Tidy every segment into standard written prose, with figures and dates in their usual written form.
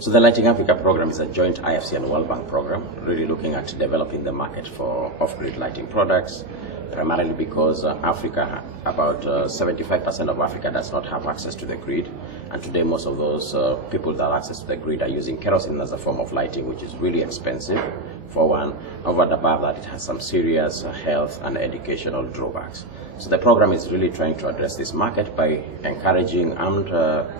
So the Lighting Africa program is a joint IFC and World Bank program, really looking at developing the market for off-grid lighting products, primarily because Africa, about 75% of Africa does not have access to the grid. And today most of those people that have access to the grid are using kerosene as a form of lighting, which is really expensive, for one. Over and above that, it has some serious health and educational drawbacks. So the program is really trying to address this market by encouraging and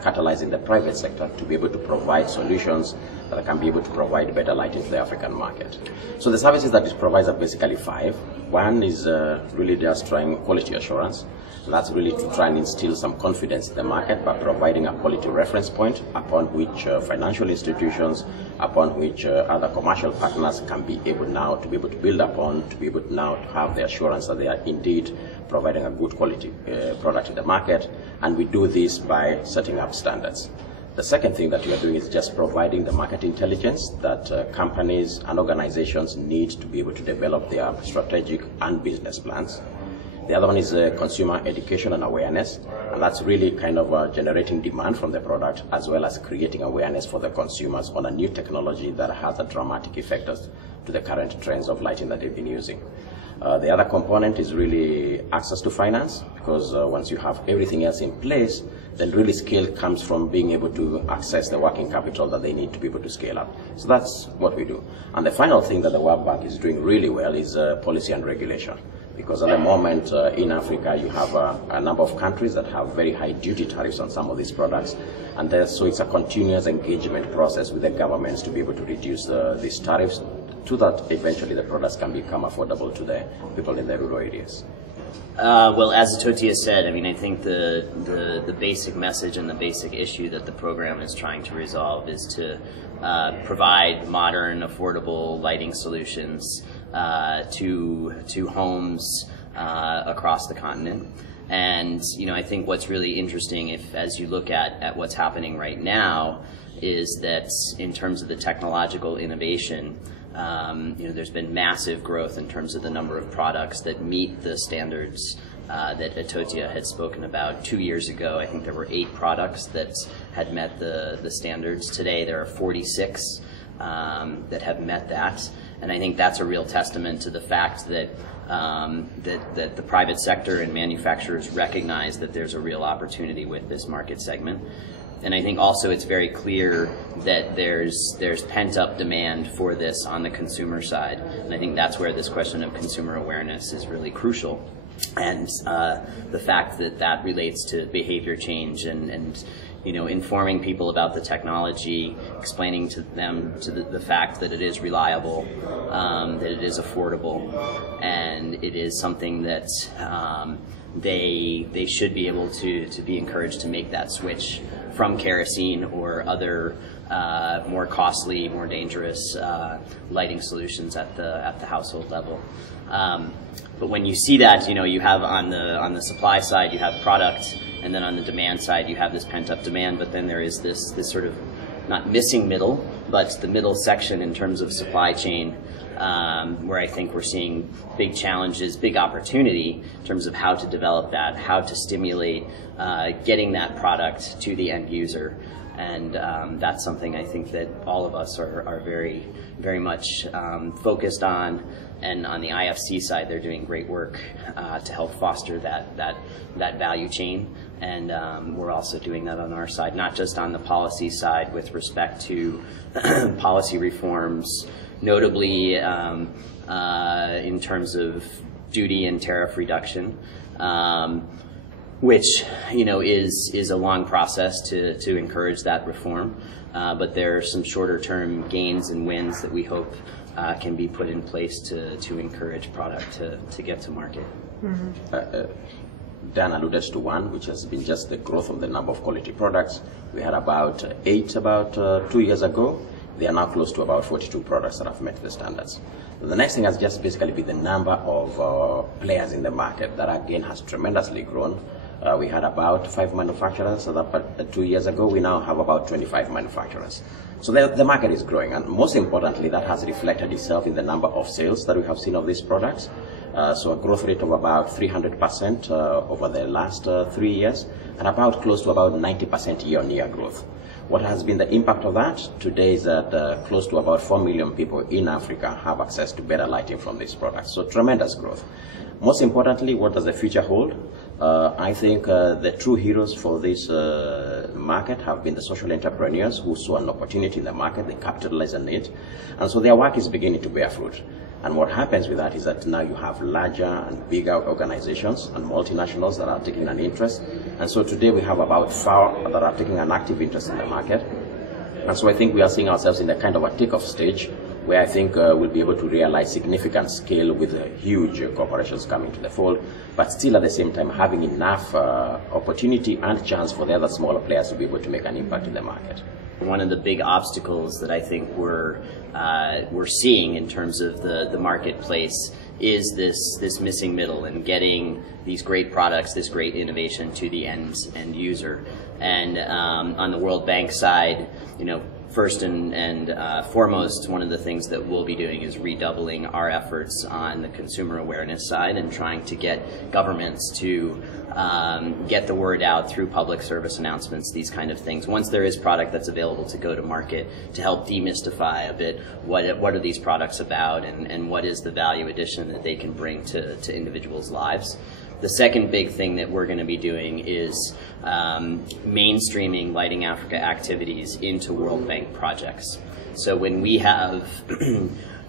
catalyzing the private sector to be able to provide solutions that can be able to provide better lighting to the African market. So the services that it provides are basically 5. One is really just trying quality assurance. And that's really to try and instill some confidence in the market by providing a quality reference point upon which financial institutions, upon which other commercial partners can be able now to be able to build upon, to be able to now to have the assurance that they are indeed providing a good quality product in the market. And we do this by setting up standards. The second thing that we are doing is just providing the market intelligence that companies and organizations need to be able to develop their strategic and business plans. The other one is consumer education and awareness, and that's really kind of generating demand from the product as well as creating awareness for the consumers on a new technology that has a dramatic effect to the current trends of lighting that they've been using. The other component is really access to finance, because once you have everything else in place, then really scale comes from being able to access the working capital that they need to be able to scale up. So that's what we do. And the final thing that the World Bank is doing really well is policy and regulation. Because at the moment in Africa you have a number of countries that have very high duty tariffs on some of these products, and so it's a continuous engagement process with the governments to be able to reduce these tariffs so that eventually the products can become affordable to the people in the rural areas. Well, as Atotia said, I mean, I think the basic message and the basic issue that the program is trying to resolve is to provide modern, affordable lighting solutions to homes across the continent. And I think what's really interesting, as you look at what's happening right now, is that in terms of the technological innovation, there's been massive growth in terms of the number of products that meet the standards that Atotia had spoken about 2 years ago. I think there were 8 products that had met the standards. Today there are 46 that have met that. And I think that's a real testament to the fact that that the private sector and manufacturers recognize that there's a real opportunity with this market segment. And I think also it's very clear that there's pent-up demand for this on the consumer side. And I think that's where this question of consumer awareness is really crucial. And the fact that relates to behavior change and informing people about the technology, explaining to them the fact that it is reliable, that it is affordable, and it is something that they should be able to be encouraged to make that switch from kerosene or other more costly, more dangerous lighting solutions at the household level. But when you see that, you have on the supply side, you have product, and then on the demand side, you have this pent-up demand. But then there is this sort of not missing middle, but the middle section in terms of supply chain, where I think we're seeing big challenges, big opportunity in terms of how to develop that, how to stimulate getting that product to the end user. And that's something I think that all of us are very, very much focused on. And on the IFC side, they're doing great work to help foster that value chain. And we're also doing that on our side, not just on the policy side with respect to policy reforms, notably in terms of duty and tariff reduction, which is a long process to encourage that reform. But there are some shorter-term gains and wins that we hope can be put in place to encourage product to get to market. Mm-hmm. Dan alluded to one, which has been just the growth of the number of quality products. We had about 8 2 years ago. They are now close to about 42 products that have met the standards. The next thing has just basically been the number of players in the market that again has tremendously grown. We had about 5 manufacturers, so that 2 years ago we now have about 25 manufacturers. So the market is growing, and most importantly, that has reflected itself in the number of sales that we have seen of these products. So a growth rate of about 300% over the last 3 years, and about close to about 90% year-on-year growth. What has been the impact of that? Today is that close to about 4 million people in Africa have access to better lighting from these products. So tremendous growth. Most importantly, what does the future hold? I think the true heroes for this market have been the social entrepreneurs who saw an opportunity in the market, they capitalized on it, and so their work is beginning to bear fruit. And what happens with that is that now you have larger and bigger organizations and multinationals that are taking an interest. And so today we have about 4 that are taking an active interest in the market. And so I think we are seeing ourselves in a kind of a takeoff stage where I think we'll be able to realize significant scale with huge corporations coming to the fold, but still at the same time having enough opportunity and chance for the other smaller players to be able to make an impact in the market. One of the big obstacles that I think we're seeing in terms of the marketplace is this missing middle and getting these great products, this great innovation to the end user. And on the World Bank side, first and foremost, one of the things that we'll be doing is redoubling our efforts on the consumer awareness side and trying to get governments to get the word out through public service announcements, these kind of things. Once there is product that's available to go to market, to help demystify a bit what are these products about and what is the value addition that they can bring to individuals' lives. The second big thing that we're going to be doing is mainstreaming Lighting Africa activities into World Bank projects. So when we have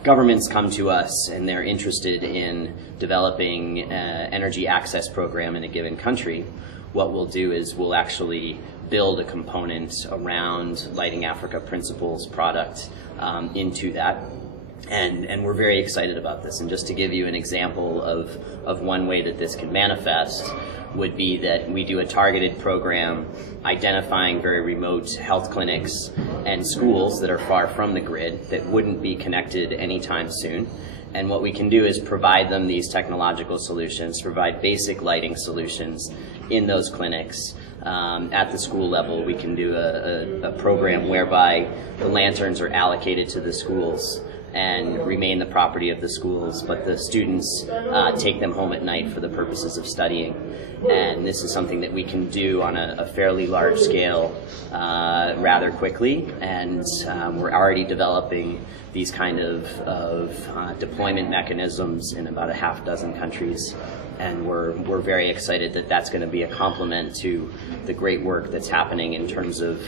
governments come to us and they're interested in developing an energy access program in a given country, what we'll do is we'll actually build a component around Lighting Africa Principles product into that. And we're very excited about this. And just to give you an example of one way that this can manifest would be that we do a targeted program identifying very remote health clinics and schools that are far from the grid that wouldn't be connected anytime soon. And what we can do is provide them these technological solutions, provide basic lighting solutions in those clinics. At the school level, we can do a program whereby the lanterns are allocated to the schools and remain the property of the schools, but the students take them home at night for the purposes of studying. And this is something that we can do on a fairly large scale rather quickly, and we're already developing these kind of deployment mechanisms in about a half dozen countries. And we're very excited that that's going to be a complement to the great work that's happening in terms of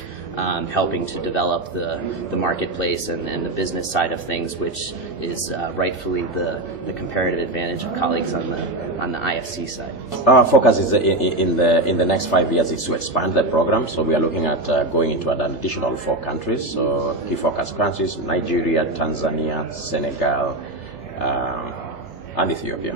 helping to develop the marketplace and the business side of things, which is rightfully the comparative advantage of colleagues on the IFC side. Our focus is in the next 5 years is to expand the program. So we are looking at going into an additional 4 countries. So key focus countries: Nigeria, Tanzania, Senegal, and Ethiopia.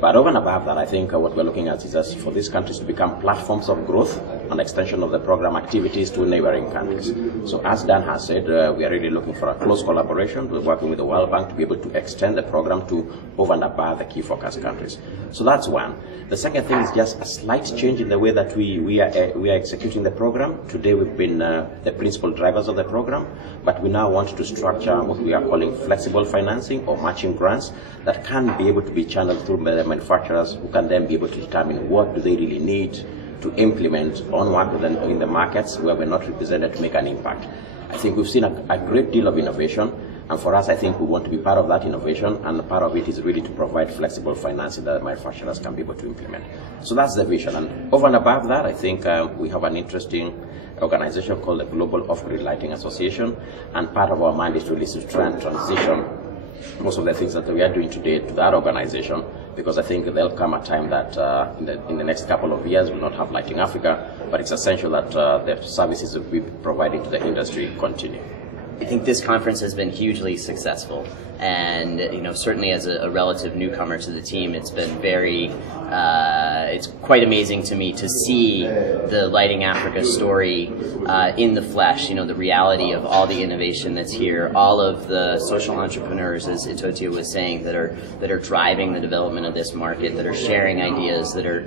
But over and above that, I think what we're looking at is just for these countries to become platforms of growth and extension of the program activities to neighboring countries. So as Dan has said, we are really looking for a close collaboration. We're working with the World Bank to be able to extend the program to over and above the key focus countries. So that's one. The second thing is just a slight change in the way that we are executing the program. Today we've been the principal drivers of the program, but we now want to structure what we are calling flexible financing or matching grants that can be able to be channeled through the manufacturers, who can then be able to determine what do they really need to implement on work in the markets where we're not represented to make an impact. I think we've seen a great deal of innovation, and for us I think we want to be part of that innovation, and part of it is really to provide flexible financing that manufacturers can be able to implement. So that's the vision, and over and above that I think we have an interesting organization called the Global Off-Grid Lighting Association, and part of our mandate really is to try and transition most of the things that we are doing today to that organization, because I think there'll come a time that in the next couple of years we'll not have Lighting Africa, but it's essential that the services that we're providing to the industry continue. I think this conference has been hugely successful, and certainly as a relative newcomer to the team, it's been very it's quite amazing to me to see the Lighting Africa story in the flesh. The reality of all the innovation that's here, all of the social entrepreneurs, as Itotia was saying, that are driving the development of this market, that are sharing ideas, that are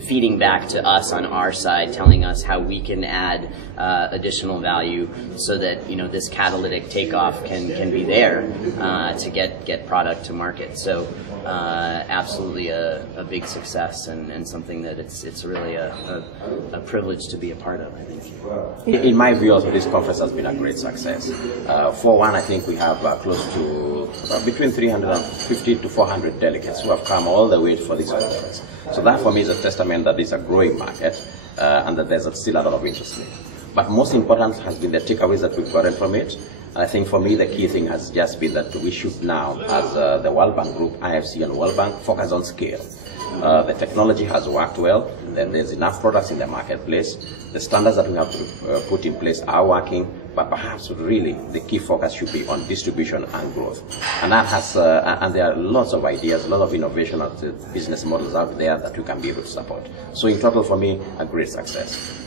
feeding back to us on our side, telling us how we can add additional value so that this catalytic takeoff can be there. to get product to market. So absolutely a big success and something that it's really a privilege to be a part of, I think. In my view, also, this conference has been a great success. For one, I think we have close to between 350 to 400 delegates who have come all the way for this conference. So that for me is a testament that it's a growing market and that there's still a lot of interest in it. But most important has been the takeaways that we've gotten from it. I think for me the key thing has just been that we should now, as the World Bank Group, IFC and World Bank, focus on scale. The technology has worked well, then there's enough products in the marketplace. The standards that we have to put in place are working, but perhaps really the key focus should be on distribution and growth. And that has, and there are lots of ideas, a lot of innovation of the business models out there that we can be able to support. So in total for me, a great success.